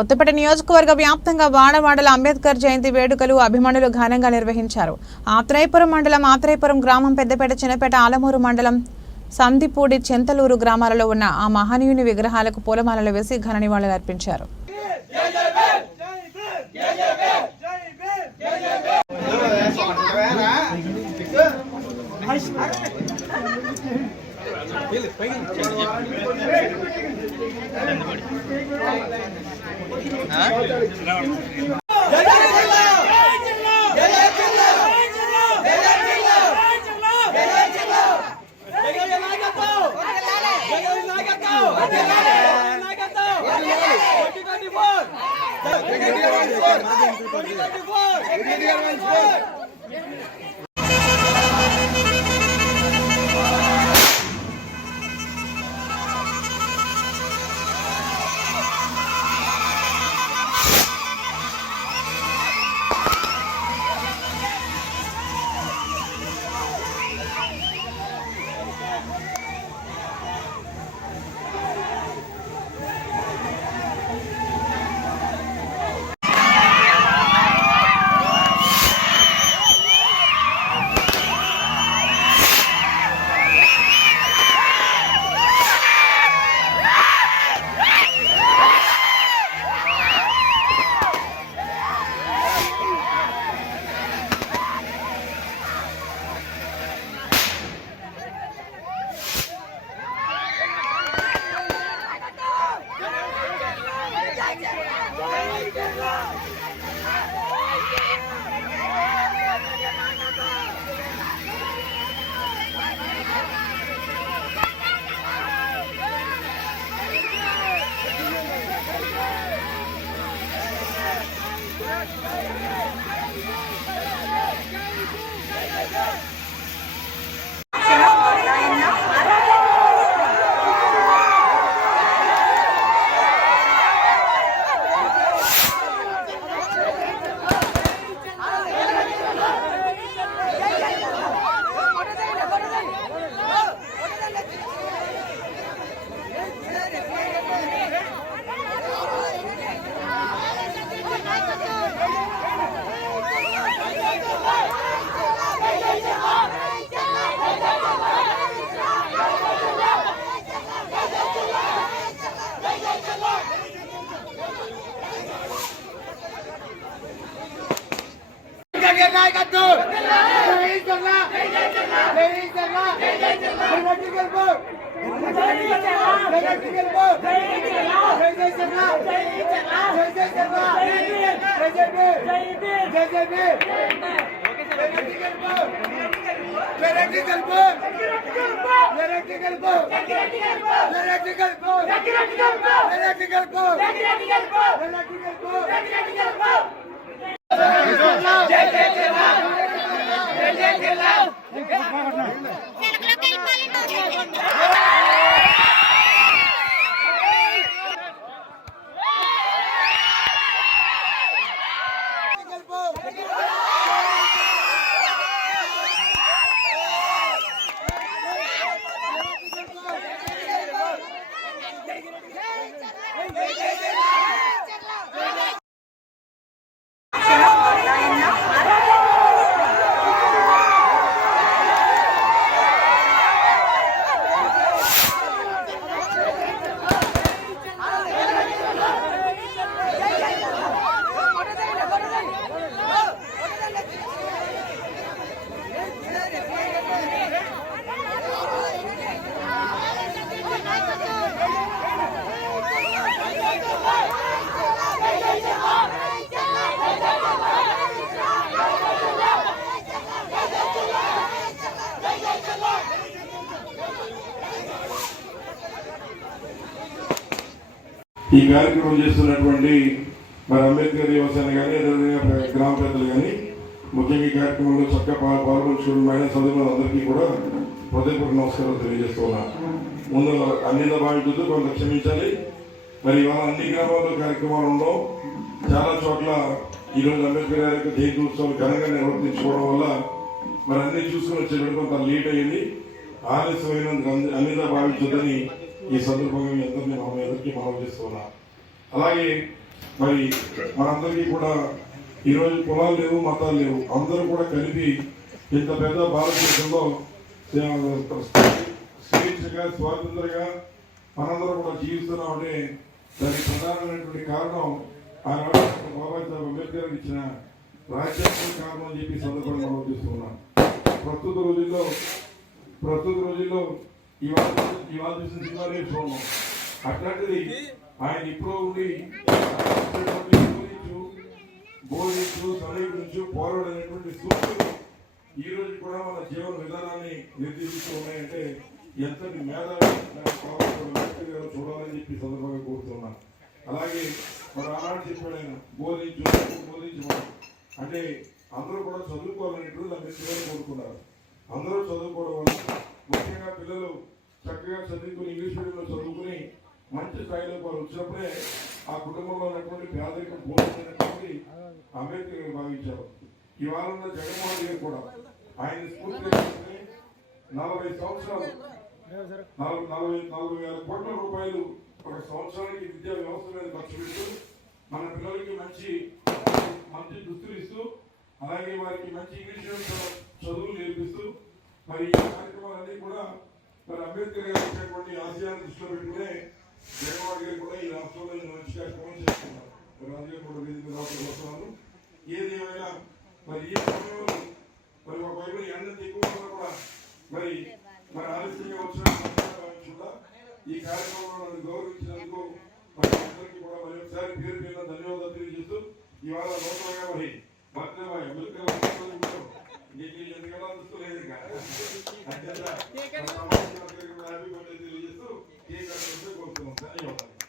కొత్తపేట నియోజకవర్గ వ్యాప్తంగా వాడవాడల అంబేద్కర్ జయంతి వేడుకలు అభిమానులు ఘనంగా నిర్వహించారు. ఆత్రేయపురం మండలం ఆత్రేయపురం గ్రామం పెద్దపేట చిన్నపేట ఆలమూరు మండలం సందిపూడి చింతలూరు గ్రామాలలో ఉన్న ఆ మహనీయుని విగ్రహాలకు పూలమాలలు వేసి ఘన నివాళులు అర్పించారు. Twenty twenty four. Twenty twenty four. Jagan గెలుపు జగన్ గెలుపు జై Thank you. ఈ కార్యక్రమం చేస్తున్నటువంటి మరి అంబేద్కర్ యువసేన కానీ అదేవిధంగా గ్రామ పెద్దలు కానీ ముఖ్యంగా ఈ కార్యక్రమంలో చక్కగా పా- పాల్గొంటున్న మహిళా అందరికీ కూడా హృదయపూర్వక నమస్కారం తెలియజేస్తూ ముందు అన్ని భావించుతూ కొంత క్షమించాలి. మరి ఇవాళ అన్ని గ్రామాల్లో కార్యక్రమాలు ఉండవు. చాలా చోట్ల ఈరోజు అంబేద్కర్ గారి యొక్క జయంతి ఉత్సవాలు ఘనంగా నిర్వర్తించుకోవడం వల్ల మరి అన్ని చూసుకుని వచ్చేటప్పుడు కొంత లేట్ అయ్యింది. ఆలస్యమైన అన్ని- అన్నిదా భావించొద్దని ఈ సందర్భంగా మీ అందరినీ మనం ఎదురికి మనం చేస్తున్నా అలాగే మరి మనందరికీ కూడా ఈరోజు కులాలు లేవు మతాలు లేవు. అందరూ కూడా కలిపి ఇంత పెద్ద భారతదేశంలో స్వేచ్ఛగా స్వాతంత్రంగా మనందరం కూడా జీవిస్తున్నామంటే దానికి ప్రధానమైనటువంటి కారణం ఆయన బాబాయ్ సాహెబ్ అంబేద్కర్ ఇచ్చిన రాజ్యాంగం కారణం అని చెప్పి సందర్భంగా మనం చూస్తున్నాం ప్రస్తుత రోజుల్లో ప్రస్తుత రోజుల్లో ఇవాళ ఇవాళ చూసిన చూడడం అట్లాంటిది ఆయన ఇప్పుడు ఉండి బోధించు బోధించు సమీపించు పోరాడనేటువంటి సూక్తులు ఈ రోజు కూడా మన జీవన విధానాన్ని నిర్దేశిస్తూ ఉన్నాయంటే ఎంతటి మేధావి చూడాలని చెప్పి సందర్భంగా కోరుతున్నాను. అలాగే మరి ఆనాడు చెప్పాడు బోధించు బోధించమని అంటే అందరూ కూడా చదువుకోవాలనేటువంటి గారు కోరుకున్నారు. అందరూ చదువుకోవడం వల్ల ముఖ్యంగా పిల్లలు చక్కగా చదువుకుని ఇంగ్లీష్ మీడియంలో చదువుకుని మంచి స్థాయిలో వారు వచ్చినప్పుడే ఆ కుటుంబంలో ఉన్నటువంటి పేదరికం పోతుందనేటువంటి అంబేద్కర్ భావించారు. ఇవాళ ఉన్న జగన్మోహన్ రెడ్డి కూడా ఆయన స్ఫూర్తి నలభై సంవత్సరాలు నలభై నలభై వేల కోట్ల రూపాయలు ఒక సంవత్సరానికి విద్యా వ్యవస్థ మీద ఖర్చు పెడుతూ మన పిల్లలకి మంచి మంచి దుస్తులు ఇస్తూ అలాగే వారికి మంచి ఇంగ్లీష్ మీడియం చదువులు నేర్పిస్తూ మరి ఈ కార్యక్రమాలన్నీ కూడా మరి అంబేద్కర్ గారు ఇచ్చినటువంటి ఆశయాన్ని దృష్టిలో పెట్టుకునే జగన్మోహన్ గారు కూడా ఈ రాష్ట్రంలో మంచి కార్యక్రమం చేస్తున్నారు. మరి కూడా వేదిక రాష్ట్రం వస్తున్నాను ఏది ఏమైనా మరి ఈ సమయంలో మరి ఒక వైపు ఎండ ఎక్కువ కూడా మరి మరి ఆలస్యంగా వచ్చిన భావించుకుంటా ఈ కార్యక్రమంలో నన్ను గౌరవించినందుకు మరి అందరికీ కూడా మరి ఒకసారి పేరు పేరున ధన్యవాదాలు తెలియజేస్తూ ఇవాళ నూతనంగా మరి భక్తి అంబేద్కర్ ధన్యవాదాలు.